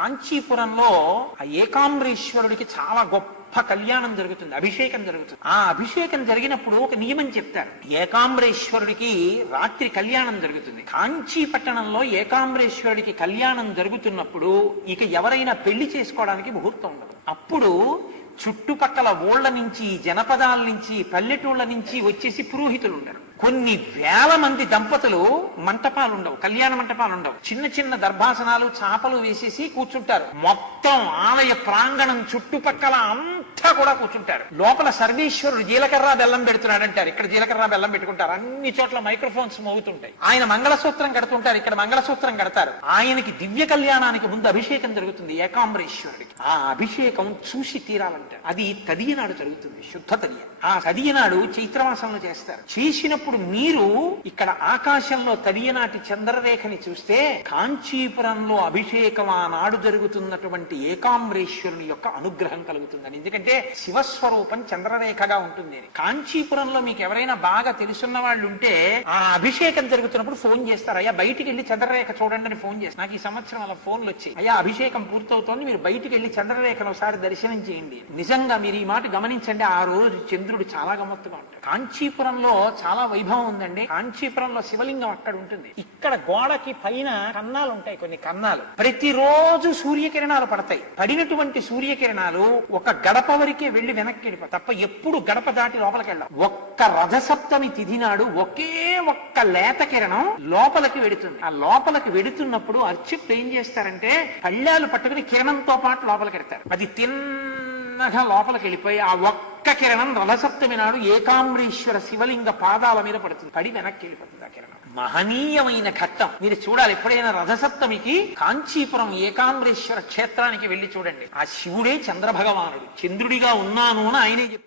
కాంచీపురంలో ఆ ఏకాంబరేశ్వరుడికి చాలా గొప్ప కళ్యాణం జరుగుతుంది, అభిషేకం జరుగుతుంది. ఆ అభిషేకం జరిగినప్పుడు ఒక నియమం చెప్తారు. ఏకాంబరేశ్వరుడికి రాత్రి కళ్యాణం జరుగుతుంది. కాంచీ పట్టణంలో ఏకాంబరేశ్వరుడికి కళ్యాణం జరుగుతున్నప్పుడు ఇక ఎవరైనా పెళ్లి చేసుకోవడానికి ముహూర్తం ఉండదు. అప్పుడు చుట్టుపక్కల ఊళ్ళ నుంచి, జనపదాల నుంచి, పల్లెటూళ్ళ నుంచి వచ్చేసి పురోహితులు ఉండరు. కొన్ని వేల మంది దంపతులు మంటపాలు ఉండవు, కళ్యాణ మంటపాలు ఉండవు. చిన్న చిన్న దర్భాసనాలు, చాపలు వేసేసి కూర్చుంటారు. మొత్తం ఆలయ ప్రాంగణం చుట్టుపక్కల అంతా కూడా కూర్చుంటారు. లోపల సర్వేశ్వరుడు జీలకర్ర బెల్లం పెడుతున్నాడంటారు, ఇక్కడ జీలకర్ర బెల్లం పెట్టుకుంటారు. అన్ని చోట్ల మైక్రోఫోన్స్ మోగుతుంటాయి. ఆయన మంగళసూత్రం కడుతుంటారు, ఇక్కడ మంగళసూత్రం కడతారు. ఆయనకి దివ్య కళ్యాణానికి ముందు అభిషేకం జరుగుతుంది ఏకాంబరేశ్వరుడికి. ఆ అభిషేకం చూసి తీరాలంటారు. అది తదియ నాడు జరుగుతుంది, శుద్ధ తదియ. ఆ తదియ నాడు చైత్రమాసంలో చేస్తారు. చేసినప్పుడు మీరు ఇక్కడ ఆకాశంలో తదియనాటి చంద్రరేఖని చూస్తే కాంచీపురంలో అభిషేకం ఆనాడు జరుగుతున్నటువంటి ఏకాంబరేశ్వరుని యొక్క అనుగ్రహం కలుగుతుందని. ఎందుకంటే శివస్వరూపం చంద్రరేఖగా ఉంటుంది. కాంచీపురంలో మీకు ఎవరైనా బాగా తెలుసున్న వాళ్ళు ఉంటే ఆ అభిషేకం జరుగుతున్నప్పుడు ఫోన్ చేస్తారు, అయ్యా బయటికి వెళ్ళి చంద్రరేఖ చూడండి అని ఫోన్ చేస్తారు. నాకు ఈ సంవత్సరం అలా ఫోన్లు వచ్చాయి, అయ్యా అభిషేకం పూర్తవుతోంది, మీరు బయటికి వెళ్ళి చంద్రరేఖను ఒకసారి దర్శనం చేయండి. నిజంగా మీరు ఈ మాట గమనించండి, ఆ రోజు చంద్రుడు చాలా గమ్మత్తుగా ఉంటాడు. కాంచీపురంలో చాలా వైభవం ఉందండి. కాంచీపురంలో శివలింగం అక్కడ ఉంటుంది. ఇక్కడ గోడకి పైన కన్నాలు ఉంటాయి, కొన్ని కన్నాలు. ప్రతిరోజు సూర్యకిరణాలు పడతాయి. పడినటువంటి సూర్యకిరణాలు ఒక గడప వరకే వెళ్లి వెనక్కి వెళ్ళిపోతాయి తప్ప ఎప్పుడు గడప దాటి లోపలికి వెళ్ళాం. ఒక్క రథసప్తమి తిథి నాడు ఒకే ఒక్క లేత కిరణం లోపలికి వెడుతుంది. ఆ లోపలికి వెడుతున్నప్పుడు అర్చకులు ఏం చేస్తారంటే పళ్ళాలు పట్టుకుని కిరణంతో పాటు లోపలికి వెళ్తారు. అది తిన్నగా లోపలికి వెళ్ళిపోయి ఆ ఒక్క కిరణం రథసప్తమి నాడు ఏకాంబరేశ్వర శివలింగ పాదాల మీద పడుతుంది, పడి వెనక్కి వెళ్ళిపోతుంది ఆ కిరణం. మహనీయమైన ఘట్టం. మీరు చూడాలి, ఎప్పుడైనా రథసప్తమికి కాంచీపురం ఏకాంబరేశ్వర క్షేత్రానికి వెళ్లి చూడండి. ఆ శివుడే చంద్రభగవానుడు, చంద్రుడిగా ఉన్నాను అని ఆయనే చెప్పాడు.